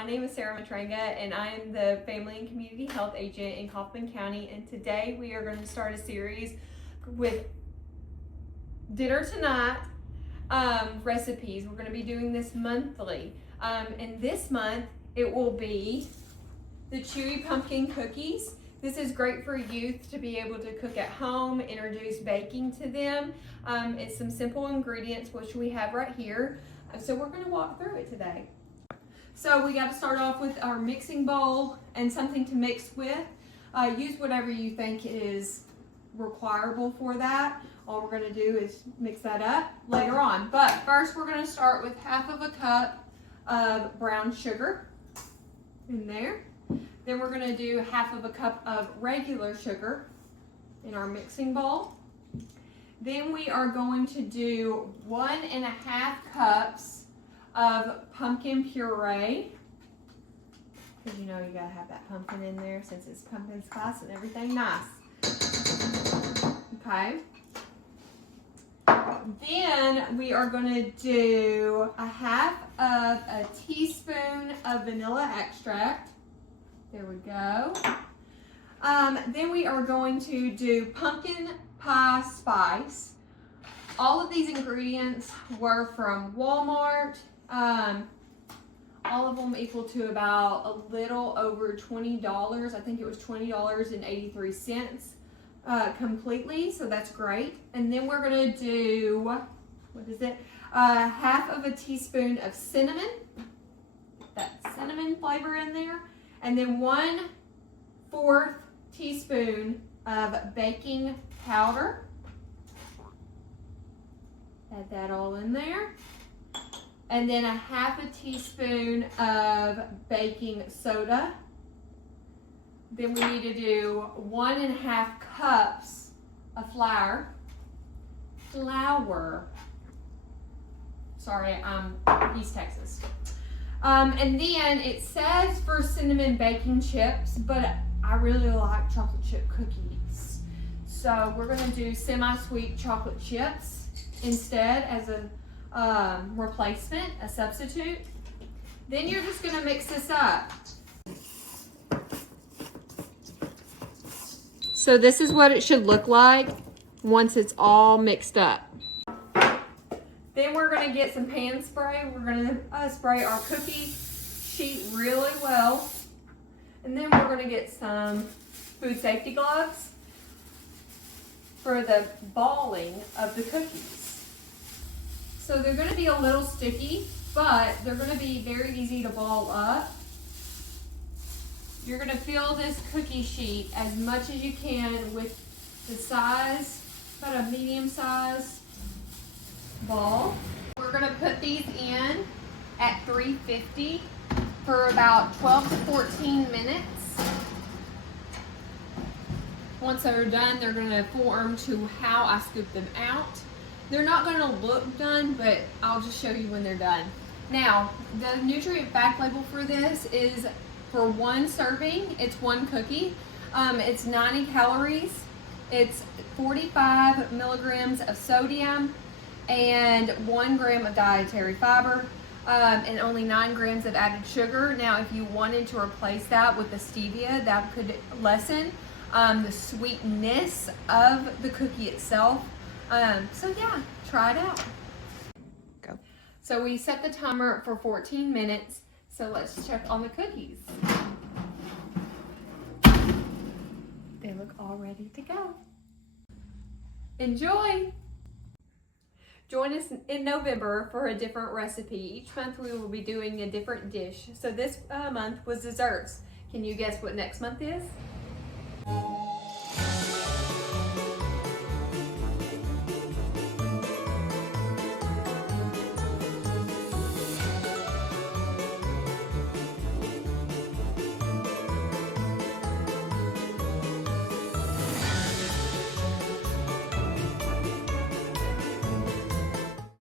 My name is Sarah Matrenga, and I am the Family and Community Health Agent in Kaufman County. And today we are going to start a series with dinner tonight recipes. We're going to be doing this monthly. And this month it will be the Chewy pumpkin cookies. This is great for youth to be able to cook at home, introduce baking to them. It's some simple ingredients, which we have right here. So we're going to walk through it today. So we got to start off with our mixing bowl and something to mix with. Use whatever you think is requireable for that. All we're going to do is mix that up later on. But first we're going to start with half of a cup of brown sugar in there. Then we're going to do half of a cup of regular sugar in our mixing bowl. Then we are going to do 1.5 cups of pumpkin puree, because you know you gotta have that pumpkin in there since it's pumpkin spice and everything nice. Okay. Then we are going to do 1/2 of a teaspoon of vanilla extract. There we go. Then we are going to do pumpkin pie spice. All of these ingredients were from Walmart. All of them equal to about a little over $20. I think it was $20.83 completely, so that's great. And then we're going to do, what is it? 1/2 of a teaspoon of cinnamon. That cinnamon flavor in there. And then 1/4 teaspoon of baking powder. Add that all in there. And then 1/2 teaspoon of baking soda. Then we need to do 1.5 cups of flour. Sorry, I'm East Texas. And then it says for cinnamon baking chips, but I really like chocolate chip cookies. So we're gonna do semi-sweet chocolate chips instead as a replacement, a substitute. Then you're just gonna mix this up. So this is what it should look like once it's all mixed up. Then we're gonna get some pan spray. We're gonna spray our cookie sheet really well. And then we're gonna get some food safety gloves for the balling of the cookies. So they're going to be a little sticky, but they're going to be very easy to ball up. You're going to fill this cookie sheet as much as you can with the size, about a medium size ball. We're going to put these in at 350 for about 12 to 14 minutes. Once they're done, they're going to form to how I scoop them out. They're not going to look done, but I'll just show you when they're done. Now, the nutrient fact label for this is for 1 serving, it's 1 cookie. It's 90 calories. It's 45 milligrams of sodium and 1 gram of dietary fiber, and only 9 grams of added sugar. Now, if you wanted to replace that with the stevia, that could lessen the sweetness of the cookie itself. So yeah, try it out. Go. So we set the timer for 14 minutes. So let's check on the cookies. They look all ready to go. Enjoy! Join us in November for a different recipe. Each month we will be doing a different dish. So this month was desserts. Can you guess what next month is?